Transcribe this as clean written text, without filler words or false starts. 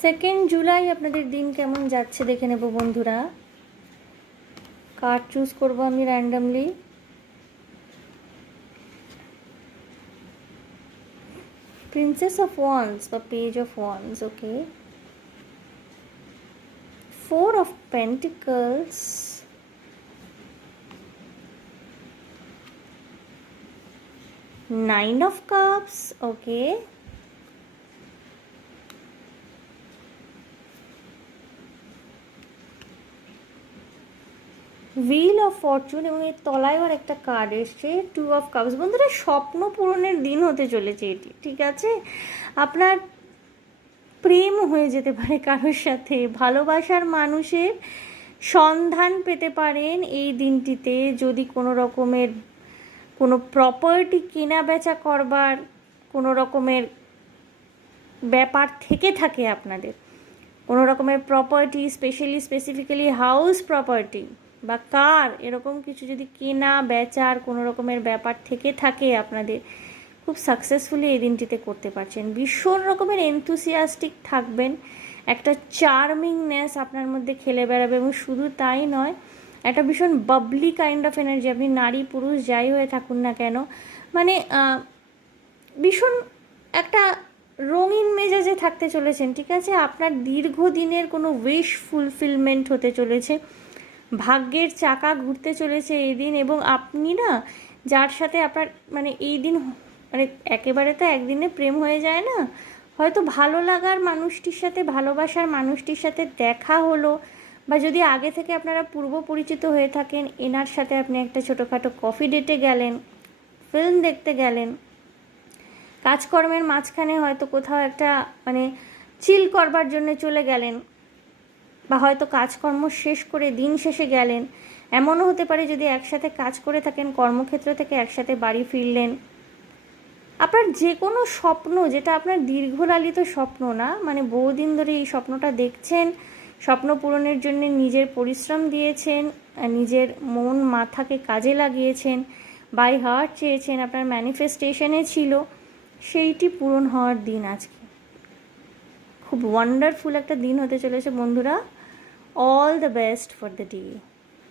2 জুলাই আপনাদের দিন কেমন যাচ্ছে দেখে নেব বন্ধুরা। কার্ড চুজ করব আমি র্যান্ডমলি। প্রিন্সেস অফ ওয়ান্স বা page of wands, okay. 4 of pentacles, 9 of cups, okay. Wheel of Fortune এবং এর তলায় আর একটা কার্ড এসছে 2 অফ কাপস। বন্ধুরা, স্বপ্ন পূরণের দিন হতে চলেছে এটি, ঠিক আছে। আপনার প্রেম হয়ে যেতে পারে কারোর সাথে, ভালোবাসার মানুষের সন্ধান পেতে পারেন এই দিনটিতে। যদি কোনো রকমের কোনো প্রপার্টি কেনা বেচা করবার কোনো রকমের ব্যাপার থেকে থাকে আপনাদের, কোনো রকমের প্রপার্টি, স্পেসিফিক্যালি হাউস প্রপার্টি বা কার, এরকম কিছু যদি কেনা বেচার কোনো রকমের ব্যাপার থেকে থাকে আপনাদের, খুব সাকসেসফুলি এই দিনটিতে করতে পারছেন। ভীষণ রকমের এনথুসিয়াস্টিক থাকবেন, একটা চার্মিংনেস আপনার মধ্যে খেলে বেড়াবে। এবং শুধু তাই নয়, একটা ভীষণ বাবলি কাইন্ড অফ এনার্জি, আপনি নারী পুরুষ যাই হয়ে থাকুন না কেন, মানে ভীষণ একটা রঙিন মেজাজে থাকতে চলেছেন, ঠিক আছে। আপনার দীর্ঘদিনের কোনো উইশ ফুলফিলমেন্ট হতে চলেছে, ভাগ্যের চাকা ঘুরতে চলেছে এই দিন। এবং আপনি না, যার সাথে আপনার মানে এই দিন, মানে একেবারে তো একদিনে প্রেম হয়ে যায় না, হয়তো ভালো লাগার মানুষটির সাথে, ভালোবাসার মানুষটির সাথে দেখা হলো, বা যদি আগে থেকে আপনারা পূর্ব পরিচিত হয়ে থাকেন, এনার সাথে আপনি একটা ছোটোখাটো কফি ডেটে গেলেন, ফিল্ম দেখতে গেলেন, কাজকর্মের মাঝখানে হয়তো কোথাও একটা মানে চিল করবার জন্য চলে গেলেন, বা হয়তো কাজকর্ম শেষ করে দিন শেষে গেলেন। এমনও হতে পারে যদি একসাথে কাজ করে থাকেন, কর্মক্ষেত্র থেকে একসাথে বাড়ি ফিরলেন। আপনার যে কোনো স্বপ্ন, যেটা আপনার দীর্ঘলালিত স্বপ্ন না, মানে বহুদিন ধরে এই স্বপ্নটা দেখছেন, স্বপ্ন পূরণের জন্য নিজের পরিশ্রম দিয়েছেন, নিজের মন মাথাকে কাজে লাগিয়েছেন, বাই হার্ট চেয়েছেন, আপনার ম্যানিফেস্টেশনে ছিল, সেইটি পূরণ হওয়ার দিন আজকে। খুব ওয়ান্ডারফুল একটা দিন হতে চলেছে বন্ধুরা। All the best for the day.